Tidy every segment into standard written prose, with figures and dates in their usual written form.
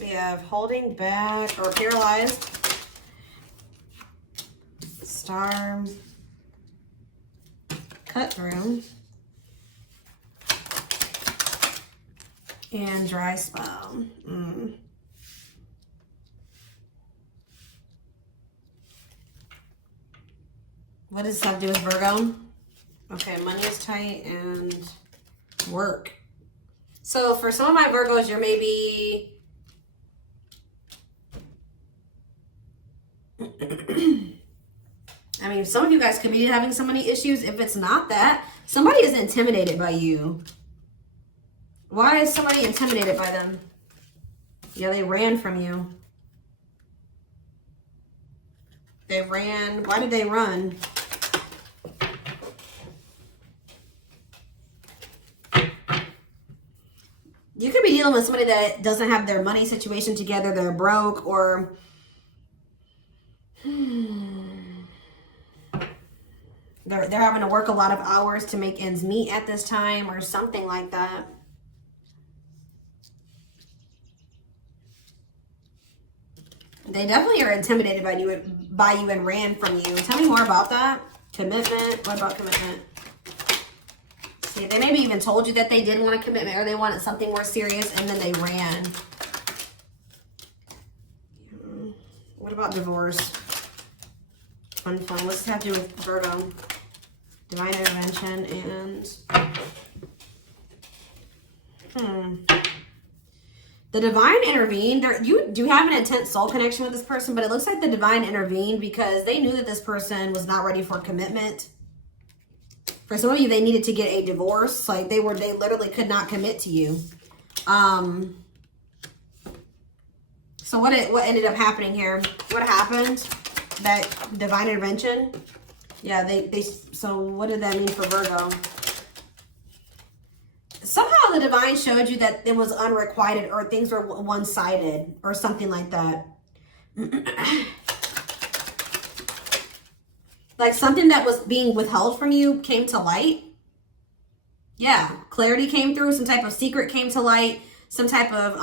We have holding back or paralyzed, star, cut through, and dry spell. What does this have to do with Virgo? Okay, money is tight and work. So for some of my Virgos, you're maybe I mean, some of you guys could be having so many issues. If it's not that, somebody is intimidated by you. Why is somebody intimidated by them? Yeah, they ran from you. They ran. Why did they run? You could be dealing with somebody that doesn't have their money situation together. They're broke, or they're having to work a lot of hours to make ends meet at this time, or something like that. They definitely are intimidated by you and ran from you. Tell me more about that. Commitment. What about commitment? See, they maybe even told you that they did want a commitment or they wanted something more serious, and then they ran. What about divorce? Fun. What's this have to do with Virgo? Divine intervention and... The divine intervened. You do have an intense soul connection with this person, but it looks like the divine intervened because they knew that this person was not ready for commitment. For some of you, they needed to get a divorce. Like they literally could not commit to you. So what ended up happening here? What happened? That divine intervention? Yeah, so what did that mean for Virgo? Somehow the divine showed you that it was unrequited or things were one-sided or something like that. Like something that was being withheld from you came to light. Yeah, clarity came through. Some type of secret came to light. Some type of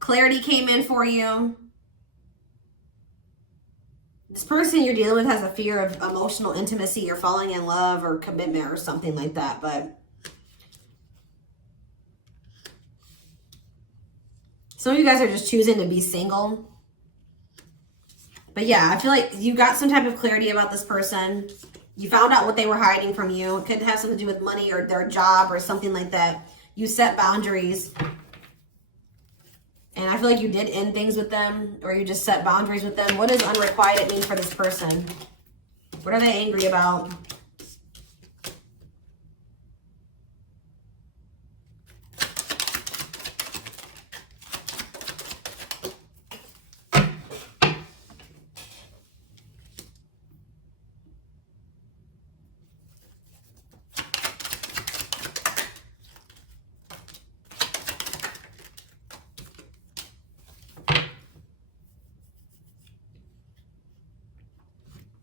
clarity came in for you. This person you're dealing with has a fear of emotional intimacy or falling in love or commitment or something like that, but... Some of you guys are just choosing to be single. But yeah, I feel like you got some type of clarity about this person. You found out what they were hiding from you. It could have something to do with money or their job or something like that. You set boundaries. And I feel like you did end things with them, or you just set boundaries with them. What does unrequited mean for this person? What are they angry about?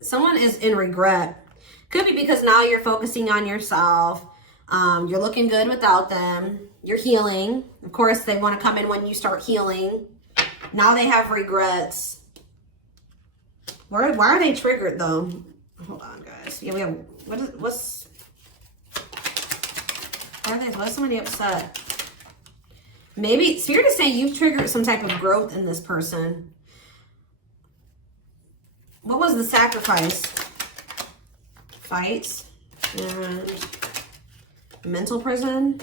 Someone is in regret. Could be because now you're focusing on yourself. You're looking good without them. You're healing. Of course, they want to come in when you start healing. Now they have regrets. Why are they triggered though? Hold on, guys. Yeah, we have, what's somebody upset? Maybe Spirit is saying you've triggered some type of growth in this person. What was the sacrifice? Fights and mental prison.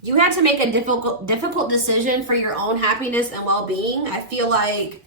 You had to make a difficult decision for your own happiness and well-being. I feel like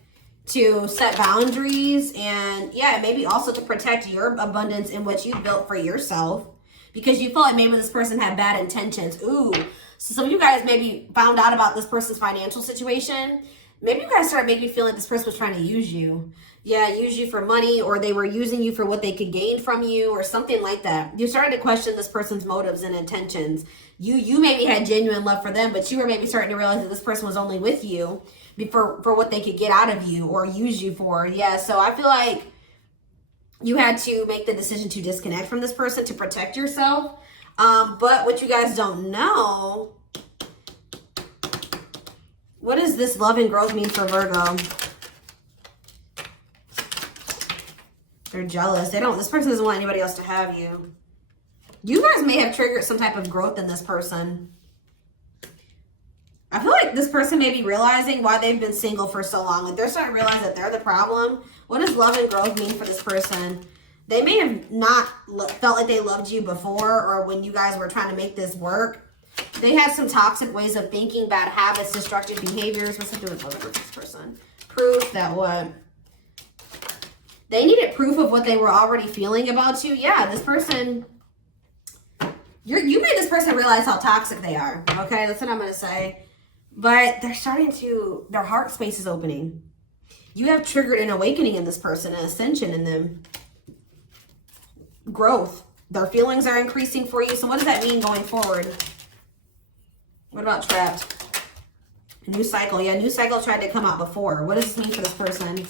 to set boundaries and yeah, maybe also to protect your abundance in what you built for yourself, because you felt like maybe this person had bad intentions. Ooh. So some of you guys maybe found out about this person's financial situation. Maybe you guys started making you feel like this person was trying to use you. Yeah, use you for money, or they were using you for what they could gain from you or something like that. You started to question this person's motives and intentions. You maybe had genuine love for them, but you were maybe starting to realize that this person was only with you for what they could get out of you or use you for. Yeah, so I feel like you had to make the decision to disconnect from this person to protect yourself. But what you guys don't know, what does this love and growth mean for Virgo? They're jealous. This person doesn't want anybody else to have you. You guys may have triggered some type of growth in this person. I feel like this person may be realizing why they've been single for so long. Like they're starting to realize that they're the problem. What does love and growth mean for this person? They may have not felt like they loved you before, or when you guys were trying to make this work. They had some toxic ways of thinking, bad habits, destructive behaviors. What's it doing with this person? Proof that what? They needed proof of what they were already feeling about you. Yeah, this person, you made this person realize how toxic they are. Okay, that's what I'm going to say. But they're starting to, their heart space is opening. You have triggered an awakening in this person, an ascension in them. Growth. Their feelings are increasing for you. So what does that mean going forward? What about trapped? New cycle. Yeah, new cycle tried to come out before. What does this mean for this person?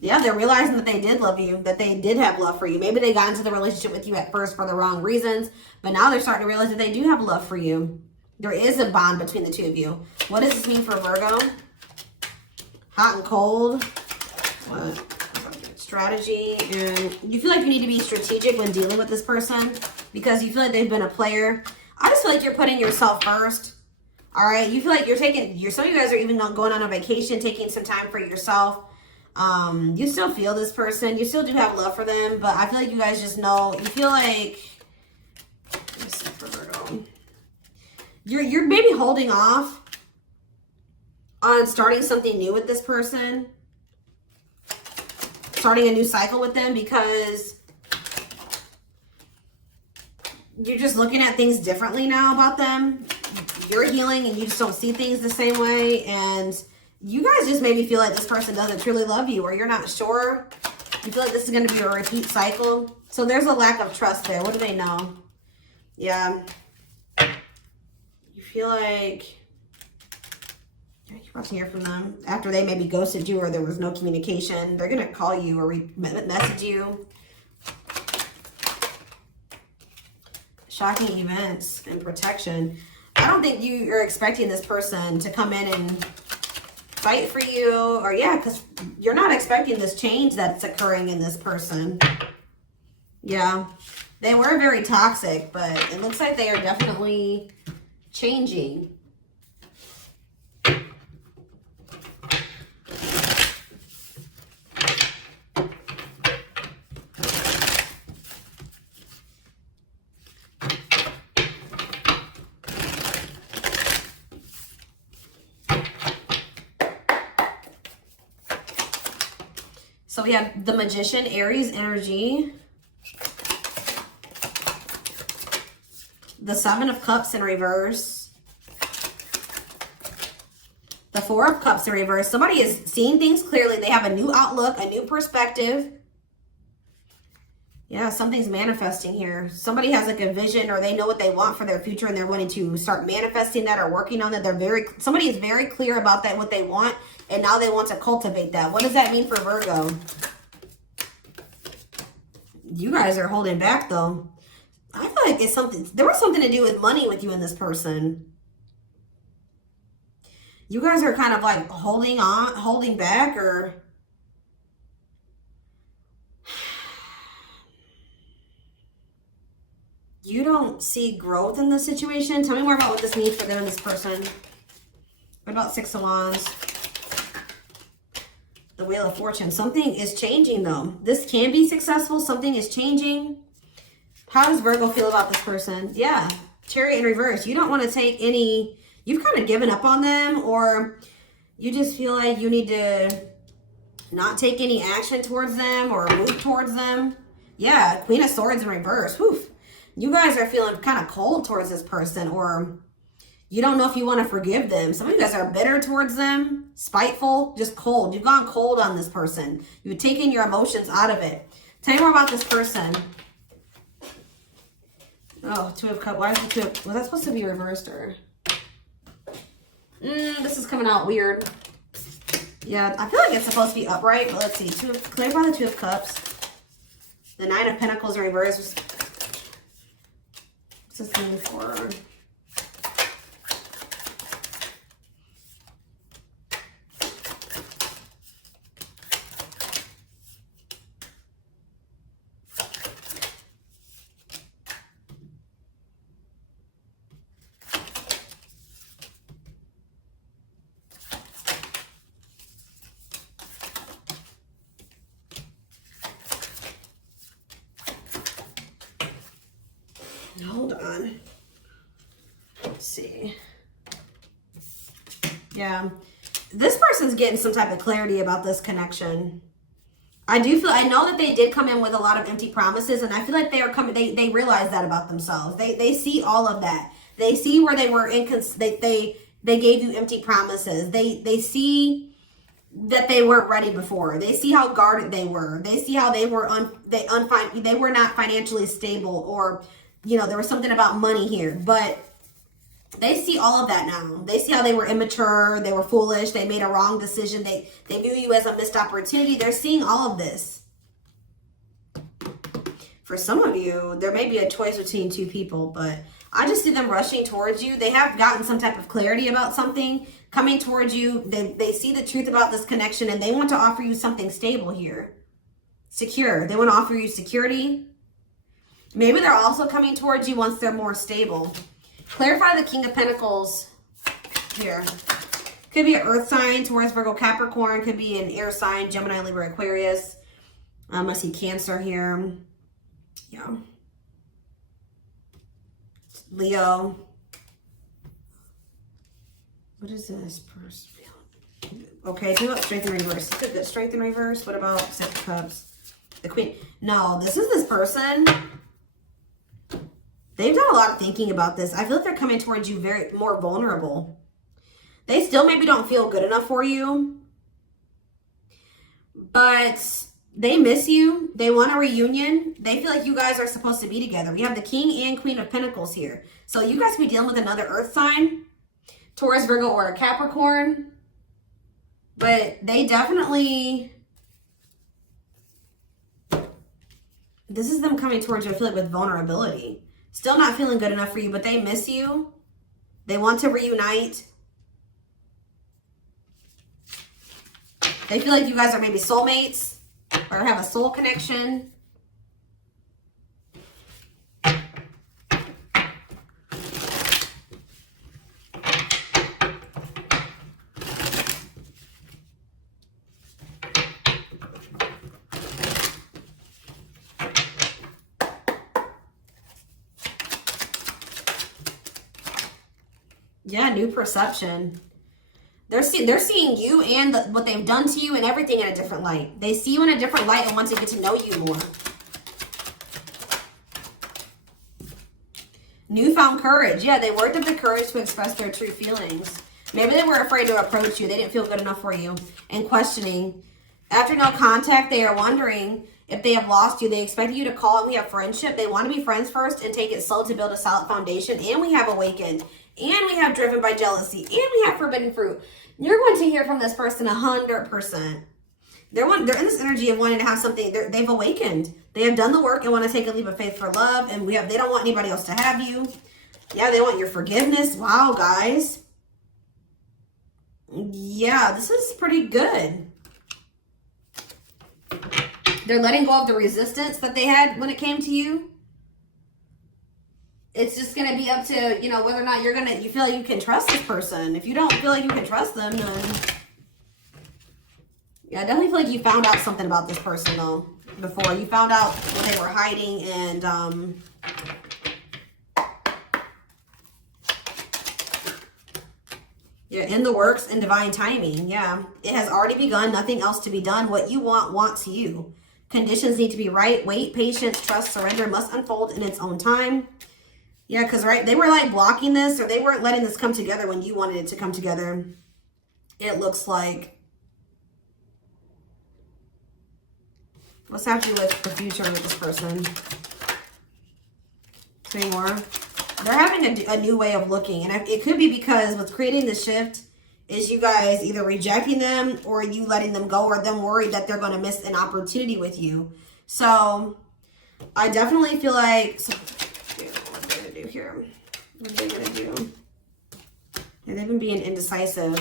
Yeah, they're realizing that they did love you, that they did have love for you. Maybe they got into the relationship with you at first for the wrong reasons, but now they're starting to realize that they do have love for you. There is a bond between the two of you. What does this mean for Virgo? Hot and cold. What? Strategy. And you feel like you need to be strategic when dealing with this person because you feel like they've been a player. I just feel like you're putting yourself first. All right. You feel like you're taking, some of you guys are even going on a vacation, taking some time for yourself. You still feel this person. You still do have love for them, but I feel like you guys just know, you feel like, let's see for Virgo. You're maybe holding off on starting something new with this person, starting a new cycle with them because you're just looking at things differently now about them. You're healing and you just don't see things the same way. And you guys just maybe feel like this person doesn't truly love you, or you're not sure. You feel like this is going to be a repeat cycle. So there's a lack of trust there. What do they know? Yeah. You feel like you're about to hear from them after they maybe ghosted you or there was no communication. They're going to call you or message you. Shocking events and protection. I don't think you're expecting this person to come in and fight for you, or yeah, because you're not expecting this change that's occurring in this person. Yeah, they were very toxic, but it looks like they are definitely changing. So we have the Magician, Aries energy. The Seven of Cups in reverse. The Four of Cups in reverse. Somebody is seeing things clearly. They have a new outlook, a new perspective. Yeah, something's manifesting here. Somebody has like a vision, or they know what they want for their future and they're wanting to start manifesting that or working on that. Somebody is very clear about that, what they want, and now they want to cultivate that. What does that mean for Virgo? You guys are holding back though. I feel like it's something, there was something to do with money with you and this person. You guys are kind of like holding back, or you don't see growth in this situation. Tell me more about what this means for them and this person. What about Six of Wands? The Wheel of Fortune. Something is changing though. This can be successful. Something is changing. How does Virgo feel about this person? Yeah. Chariot in reverse. You don't want to take any, you've kind of given up on them, or you just feel like you need to not take any action towards them or move towards them. Yeah. Queen of Swords in reverse. Whew. You guys are feeling kind of cold towards this person, or you don't know if you want to forgive them. Some of you guys are bitter towards them, spiteful, just cold. You've gone cold on this person. You've taken your emotions out of it. Tell me more about this person. Oh, Two of Cups. Why is the Two of, was that supposed to be reversed, or? This is coming out weird. Yeah, I feel like it's supposed to be upright, but let's see. Clarify the Two of Cups. The Nine of Pentacles in reverse. this mean for? Hold on. Let's see. Yeah. This person's getting some type of clarity about this connection. I know that they did come in with a lot of empty promises, and I feel like they are coming, they realize that about themselves. They see all of that. They see where they were they gave you empty promises. They see that they weren't ready before. They see how guarded they were. They see how they were they were not financially stable, or you know, there was something about money here, but they see all of that now. They see how they were immature, they were foolish, they made a wrong decision, they view you as a missed opportunity. They're seeing all of this. For some of you, there may be a choice between two people, but I just see them rushing towards you. They have gotten some type of clarity about something coming towards you. They see the truth about this connection, and they want to offer you something stable here. Secure. They want to offer you security. Maybe they're also coming towards you once they're more stable. Clarify the King of Pentacles here. Could be an earth sign, Taurus, Virgo, Capricorn. Could be an air sign, Gemini, Libra, Aquarius. I see Cancer here. Yeah. Leo. What is this person? Okay, do about Strength in Reverse. Is it Strength in Reverse? What about Six of Cups? The Queen. No, this is this person. They've done a lot of thinking about this. I feel like they're coming towards you very more vulnerable. They still maybe don't feel good enough for you, but they miss you. They want a reunion. They feel like you guys are supposed to be together. We have the King and Queen of Pentacles here. So you guys could be dealing with another earth sign, Taurus, Virgo, or a Capricorn. But they definitely, this is them coming towards you, I feel like, with vulnerability. Still not feeling good enough for you, but they miss you. They want to reunite. They feel like you guys are maybe soulmates or have a soul connection. Yeah, new perception. They're seeing you and what they've done to you and everything in a different light. They see you in a different light and want to get to know you more. Newfound courage. Yeah, they worked up the courage to express their true feelings. Maybe they were afraid to approach you. They didn't feel good enough for you. And questioning. After no contact, they are wondering if they have lost you. They expect you to call, and we have friendship. They want to be friends first and take it slow to build a solid foundation. And we have awakened. And we have driven by jealousy. And we have forbidden fruit. You're going to hear from this person 100%. They're in this energy of wanting to have something. They've awakened. They have done the work and want to take a leap of faith for love. And they don't want anybody else to have you. Yeah, they want your forgiveness. Wow, guys. Yeah, this is pretty good. They're letting go of the resistance that they had when it came to you. It's just going to be up to, you know, whether or not you feel like you can trust this person. If you don't feel like you can trust them, then yeah, I definitely feel like you found out something about this person, though, before. You found out what they were hiding, and yeah, in the works and divine timing. Yeah, it has already begun. Nothing else to be done. What you want wants you. Conditions need to be right. Wait, patience, trust, surrender must unfold in its own time. Yeah, because, right, they were like blocking this, or they weren't letting this come together when you wanted it to come together. It looks like. What's happening with the future with this person? 3 more. They're having a new way of looking. And it could be because what's creating the shift is you guys either rejecting them or you letting them go, or them worried that they're going to miss an opportunity with you. So I definitely feel like... do here? What are they gonna do? Yeah, they've been being indecisive,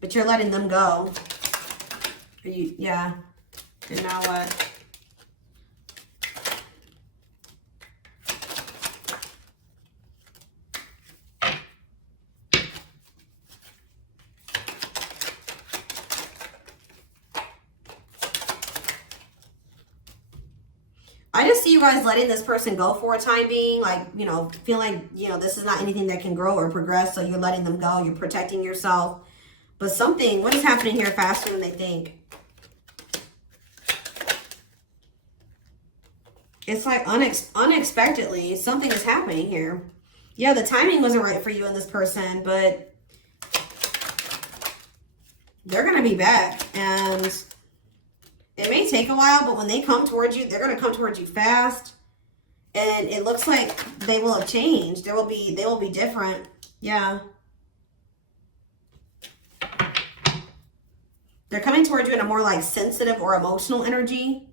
but you're letting them go. Are you? Yeah. And now what? I just see you guys letting this person go for a time being, like, you know, feeling like, you know, this is not anything that can grow or progress, so you're letting them go, you're protecting yourself. But something, what is happening here faster than they think? It's like unexpectedly, something is happening here. Yeah, the timing wasn't right for you and this person, but they're going to be back, and it may take a while, but when they come towards you, they're going to come towards you fast. And it looks like they will have changed. They will be different. Yeah. They're coming towards you in a more like sensitive or emotional energy.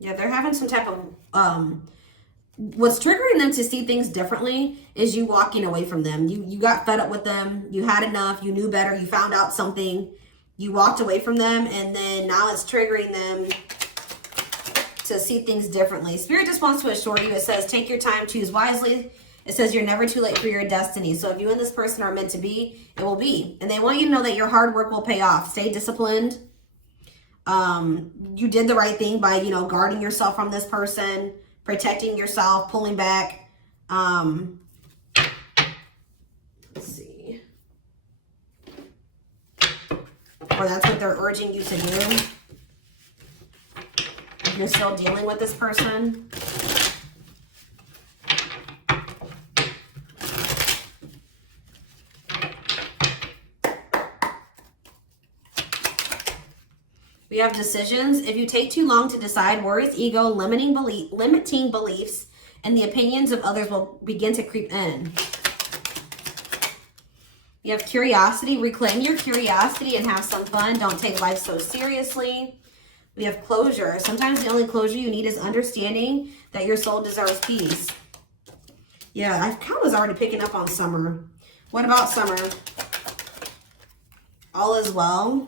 Yeah, they're having some type of, what's triggering them to see things differently is you walking away from them. You got fed up with them. You had enough. You knew better. You found out something. You walked away from them, and then now it's triggering them to see things differently. Spirit just wants to assure you. It says, take your time, choose wisely. It says you're never too late for your destiny. So if you and this person are meant to be, it will be. And they want you to know that your hard work will pay off. Stay disciplined. You did the right thing by, you know, guarding yourself from this person, protecting yourself, pulling back. Let's see. Or that's what they're urging you to do. If you're still dealing with this person. We have decisions. If you take too long to decide, worries, ego, limiting beliefs, and the opinions of others will begin to creep in. You have curiosity. Reclaim your curiosity and have some fun. Don't take life so seriously. We have closure. Sometimes the only closure you need is understanding that your soul deserves peace. Yeah, I kind of was already picking up on summer. What about summer? All is well.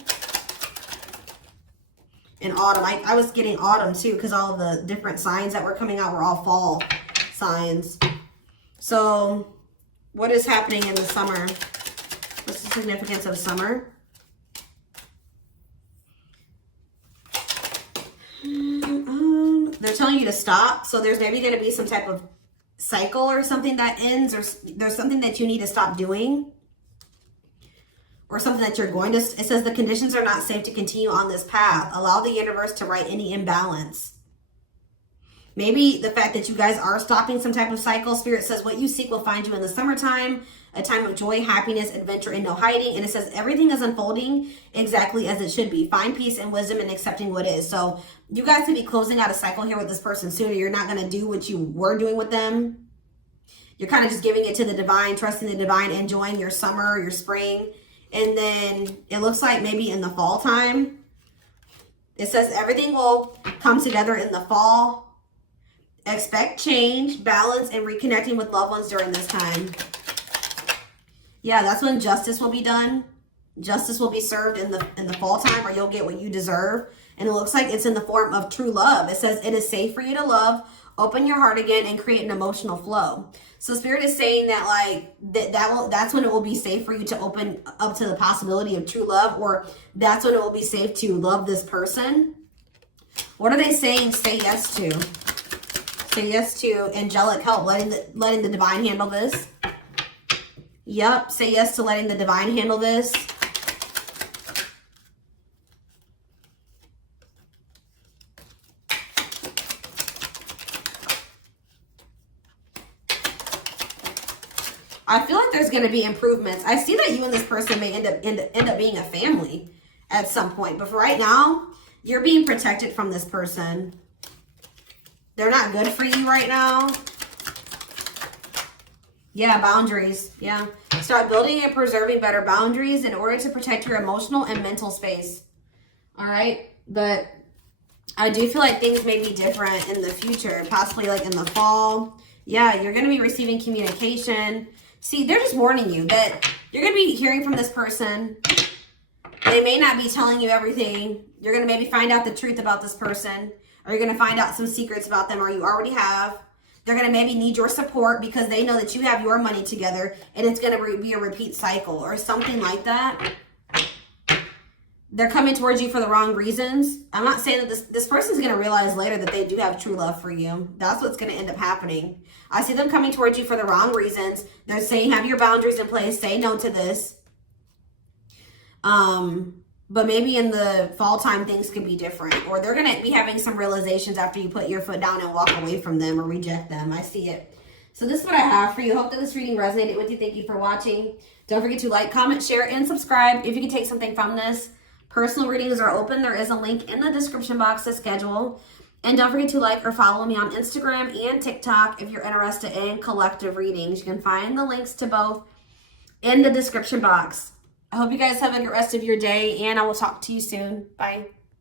In autumn, I was getting autumn too, because all of the different signs that were coming out were all fall signs. So what is happening in the summer? What's the significance of summer? They're telling you to stop. So there's maybe going to be some type of cycle or something that ends, or there's something that you need to stop doing. Or something that you're going to, it says the conditions are not safe to continue on this path. Allow the universe to right any imbalance. Maybe the fact that you guys are stopping some type of cycle. Spirit says what you seek will find you in the summertime. A time of joy, happiness, adventure, and no hiding. And it says everything is unfolding exactly as it should be. Find peace and wisdom in accepting what is. So you guys could be closing out a cycle here with this person sooner. You're not going to do what you were doing with them. You're kind of just giving it to the divine, trusting the divine, enjoying your summer, your spring. And then it looks like maybe in the fall time, it says everything will come together in the fall. Expect change, balance, and reconnecting with loved ones during this time. Yeah, that's when justice will be done. Justice will be served in the fall time, or you'll get what you deserve. And it looks like it's in the form of true love. It says it is safe for you to love, open your heart again, and create an emotional flow. So Spirit is saying that like that's when it will be safe for you to open up to the possibility of true love, or that's when it will be safe to love this person. What are they saying? Say yes to. Say yes to angelic help, letting the divine handle this. Yep, say yes to letting the divine handle this. I feel like there's going to be improvements. I see that you and this person may end up being a family at some point. But for right now, you're being protected from this person. They're not good for you right now. Yeah, boundaries. Yeah. Start building and preserving better boundaries in order to protect your emotional and mental space. All right. But I do feel like things may be different in the future, possibly like in the fall. Yeah, you're going to be receiving communication. See, they're just warning you that you're going to be hearing from this person. They may not be telling you everything. You're going to maybe find out the truth about this person. Or you're going to find out some secrets about them, or you already have. They're going to maybe need your support because they know that you have your money together and it's going to be a repeat cycle or something like that. They're coming towards you for the wrong reasons. I'm not saying that this person's going to realize later that they do have true love for you. That's what's going to end up happening. I see them coming towards you for the wrong reasons. They're saying have your boundaries in place. Say no to this. But maybe in the fall time, things could be different. Or they're going to be having some realizations after you put your foot down and walk away from them or reject them. I see it. So this is what I have for you. Hope that this reading resonated with you. Thank you for watching. Don't forget to like, comment, share, and subscribe if you can take something from this. Personal readings are open. There is a link in the description box to schedule. And don't forget to like or follow me on Instagram and TikTok if you're interested in collective readings. You can find the links to both in the description box. I hope you guys have a good rest of your day, and I will talk to you soon. Bye.